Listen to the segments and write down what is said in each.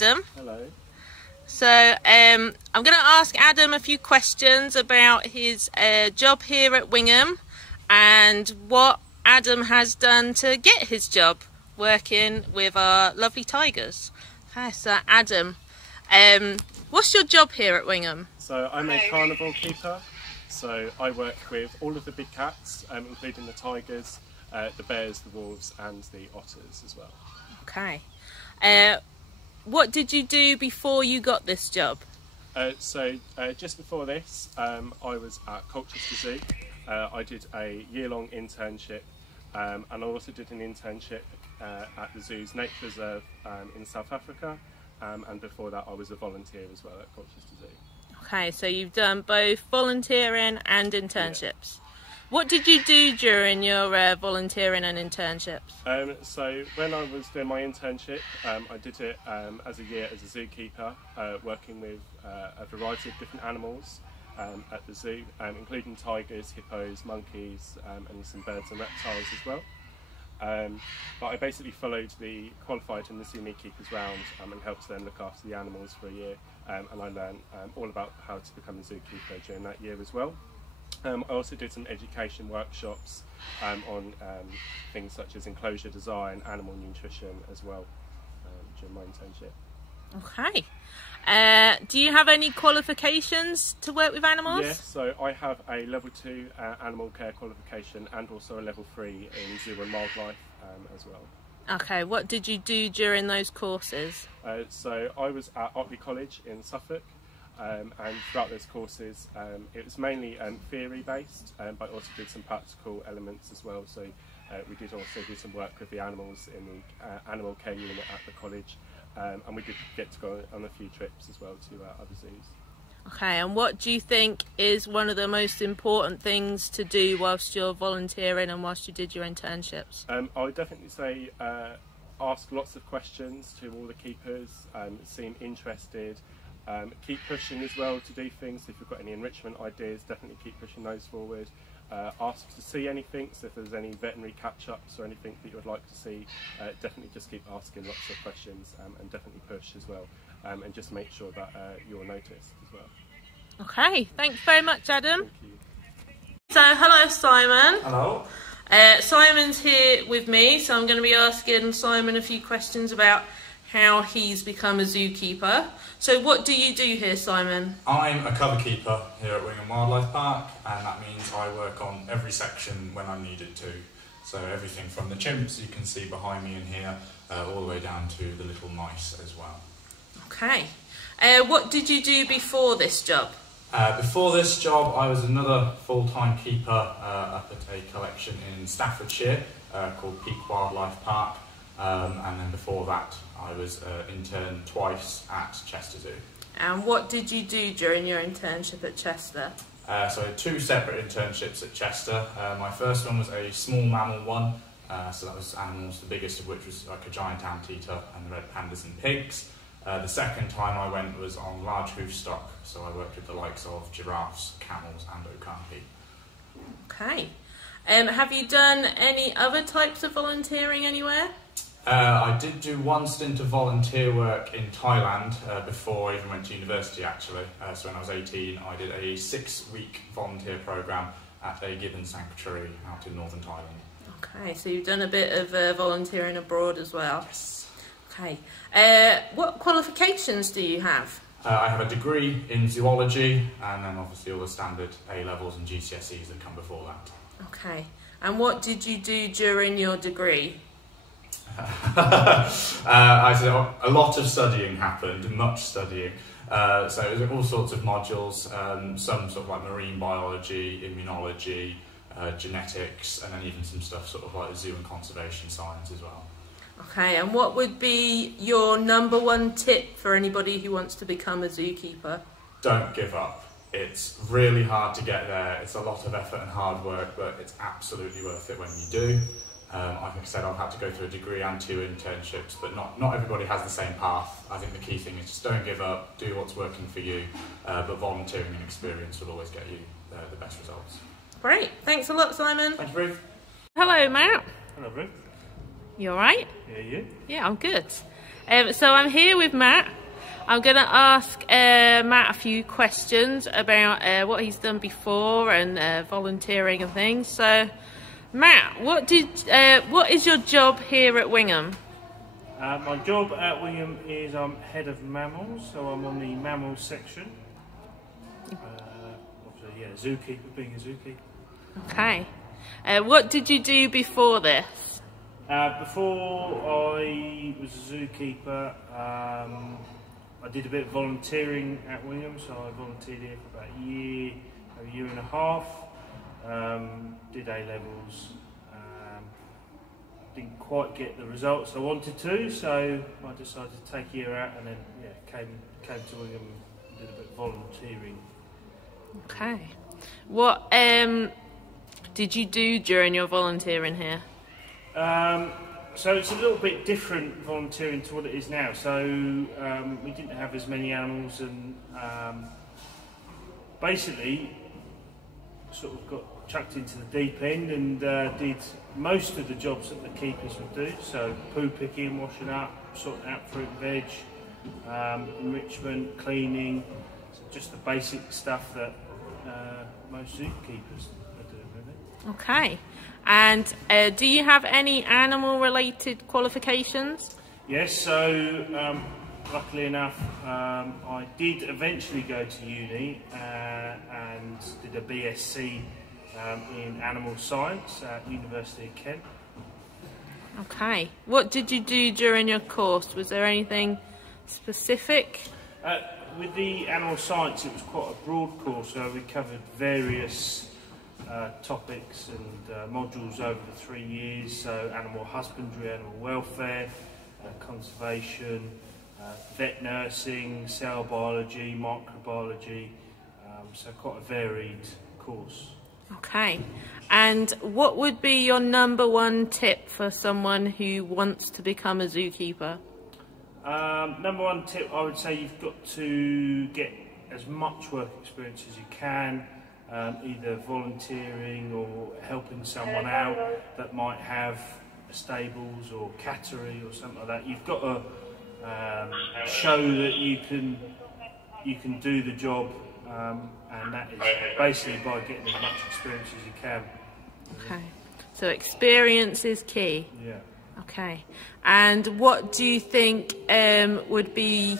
Adam. Hello. So I'm going to ask Adam a few questions about his job here at Wingham and what Adam has done to get his job working with our lovely tigers. Okay, so Adam, what's your job here at Wingham? So I'm a carnival keeper. So I work with all of the big cats, including the tigers, the bears, the wolves and the otters as well. Okay. What did you do before you got this job? Just before this, I was at Colchester Zoo. I did a year-long internship and I also did an internship at the zoo's nature reserve in South Africa, and before that I was a volunteer as well at Colchester Zoo. Okay, so you've done both volunteering and internships. Yeah. What did you do during your volunteering and internships? So when I was doing my internship, I did it as a year as a zookeeper, working with a variety of different animals at the zoo, including tigers, hippos, monkeys, and some birds and reptiles as well. But I basically followed the qualified and the senior keepers round and helped them look after the animals for a year, and I learned all about how to become a zookeeper during that year as well. I also did some education workshops on things such as enclosure design, animal nutrition as well during my internship. Okay. Do you have any qualifications to work with animals? Yes, so I have a level 2 animal care qualification and also a level 3 in zoo and wildlife as well. Okay, what did you do during those courses? So I was at Otley College in Suffolk, and throughout those courses it was mainly theory based, but I also did some practical elements as well. So we did also do some work with the animals in the animal care unit at the college, and we did get to go on a few trips as well to other zoos. Okay, and what do you think is one of the most important things to do whilst you're volunteering and whilst you did your internships? I would definitely say ask lots of questions to all the keepers, seem interested, keep pushing as well to do things. If you've got any enrichment ideas, definitely keep pushing those forward. Ask to see anything, so if there's any veterinary catch-ups or anything that you would like to see, definitely just keep asking lots of questions and definitely push as well, and just make sure that you're noticed as well. Okay, thanks very much, Adam. Thank you. So, hello Simon. Hello. Simon's here with me, so I'm going to be asking Simon a few questions about how he's become a zookeeper. So what do you do here, Simon? I'm a cover keeper here at Wingham Wildlife Park, and that means I work on every section when I'm needed to. So everything from the chimps you can see behind me in here, all the way down to the little mice as well. Okay. What did you do before this job? Before this job I was another full-time keeper up at a collection in Staffordshire called Peak Wildlife Park. And then before that I was interned twice at Chester Zoo. And what did you do during your internship at Chester? So I had 2 separate internships at Chester. My first one was a small mammal one, so that was animals, the biggest of which was like a giant anteater and the red pandas and pigs. The second time I went was on large hoof stock, so I worked with the likes of giraffes, camels and okapi. Okay. Have you done any other types of volunteering anywhere? I did do one stint of volunteer work in Thailand before I even went to university actually. So when I was 18 I did a 6-week volunteer programme at a gibbon sanctuary out in northern Thailand. Okay, so you've done a bit of volunteering abroad as well? Yes. Okay. What qualifications do you have? I have a degree in zoology and then obviously all the standard A-levels and GCSEs that come before that. Okay. And what did you do during your degree? I said a lot of studying happened, much studying. So it was all sorts of modules, some sort of like marine biology, immunology, genetics, and then even some stuff sort of like zoo and conservation science as well. Okay, and what would be your #1 tip for anybody who wants to become a zookeeper? Don't give up. It's really hard to get there. It's a lot of effort and hard work, but it's absolutely worth it when you do. Like I said, I've had to go through a degree and 2 internships, but not everybody has the same path. I think the key thing is just don't give up, do what's working for you, but volunteering and experience will always get you the best results. Great, thanks a lot, Simon. Thank you, Ruth. Hello, Matt. Hello, Ruth. You alright? Yeah, you? Yeah, I'm good. So I'm here with Matt. I'm going to ask Matt a few questions about what he's done before and volunteering and things. So, Matt, what is your job here at Wingham? My job at Wingham is I'm head of mammals, so I'm on the mammals section. Obviously, yeah, zookeeper, being a zookeeper. Okay. What did you do before this? Before I was a zookeeper, I did a bit of volunteering at Wingham, so I volunteered here for about a year and a half. Did A-levels. Didn't quite get the results I wanted to, so I decided to take a year out, and then came to Wingham and did a bit of volunteering. Okay. What did you do during your volunteering here? So it's a little bit different volunteering to what it is now. So we didn't have as many animals, and basically sort of got chucked into the deep end and did most of the jobs that the keepers would do. So poo picking, washing up, sorting out fruit and veg, enrichment, cleaning, so just the basic stuff that most zookeepers are doing, really. Okay. And do you have any animal-related qualifications? Yes, so luckily enough, I did eventually go to uni and did a BSc in animal science at University of Kent. Okay. What did you do during your course? Was there anything specific? With the animal science, it was quite a broad course, so we covered various topics and modules over the 3 years, so animal husbandry, animal welfare, conservation, vet nursing, cell biology, microbiology, so quite a varied course. Okay. And what would be your #1 tip for someone who wants to become a zookeeper? #1 tip, I would say you've got to get as much work experience as you can. Either volunteering or helping someone out that might have stables or cattery or something like that. You've got to show that you can do the job, and that is basically by getting as much experience as you can. Okay, so experience is key. Yeah. Okay, and what do you think would be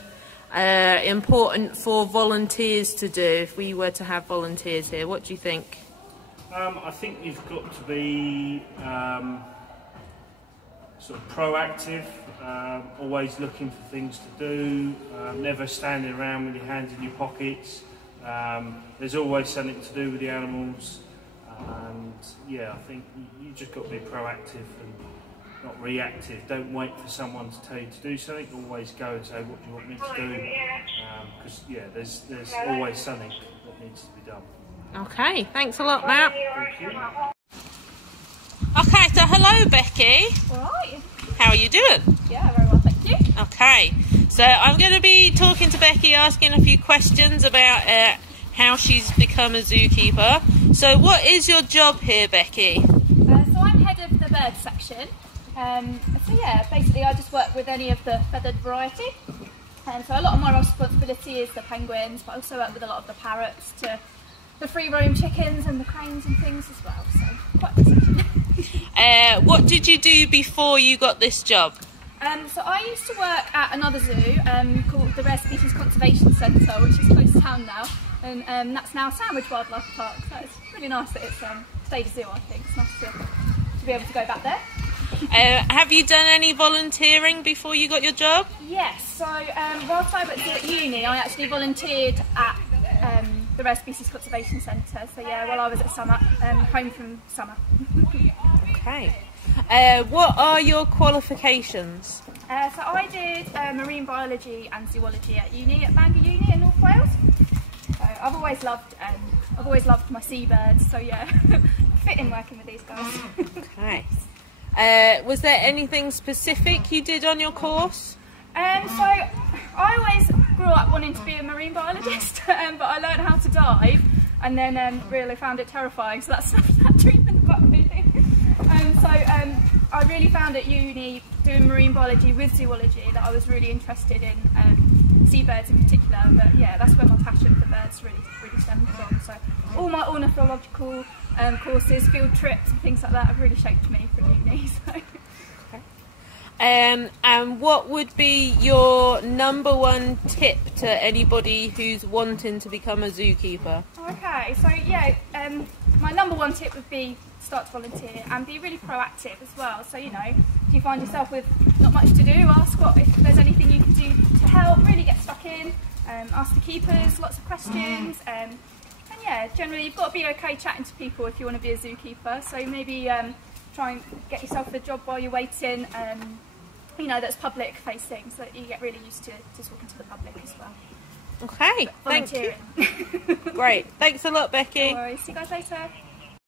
important for volunteers to do if we were to have volunteers here? What do you think? I think you've got to be sort of proactive, always looking for things to do, never standing around with your hands in your pockets. There's always something to do with the animals, and yeah, I think you just got to be proactive and not reactive. Don't wait for someone to tell you to do something. Always go and say, what do you want me to do? Because yeah, there's always something that needs to be done. Okay, thanks a lot, Matt. Thank you. Okay, so hello, Becky. All right. How are you doing? Yeah, very well, thank you. Okay, so I'm going to be talking to Becky, asking a few questions about how she's become a zookeeper. So what is your job here, Becky? So I'm head of the bird section. So yeah, basically I just work with any of the feathered variety. And so a lot of my responsibility is the penguins, but I also work with a lot of the parrots, to the free roam chickens and the cranes and things as well. So quite exciting. What did you do before you got this job? So I used to work at another zoo called the Rare Species Conservation Centre, which is close to town now, and that's now Sandwich Wildlife Park. So it's really nice that it's stayed a zoo. I think it's nice to be able to go back there. Have you done any volunteering before you got your job? Yes, so whilst I was at uni, I actually volunteered at the Rare Species Conservation Centre. So yeah, while I was at summer, home from summer. Okay. What are your qualifications? So I did marine biology and zoology at uni, at Bangor Uni in North Wales. So I've always loved my seabirds. So yeah, fit in working with these guys. Okay. Was there anything specific you did on your course? So I always grew up wanting to be a marine biologist, but I learned how to dive, and then really found it terrifying. So that's that treatment about me. So I I really found at uni doing marine biology with zoology that I was really interested in seabirds in particular, but yeah, that's where my passion for birds really stemmed from. So all my ornithological courses, field trips and things like that have really shaped me from uni. So. And what would be your number one tip to anybody who's wanting to become a zookeeper? Okay, so yeah, my number one tip would be start to volunteer and be really proactive as well. So, you know, if you find yourself with not much to do, ask if there's anything you can do to help, really get stuck in, ask the keepers lots of questions, and yeah, generally you've got to be okay chatting to people if you want to be a zookeeper, so maybe try and get yourself a job while you're waiting, you know, that's public facing, so that you get really used to talking to the public as well. Okay, thank you. Great, thanks a lot, Becky. No worries, see you guys later.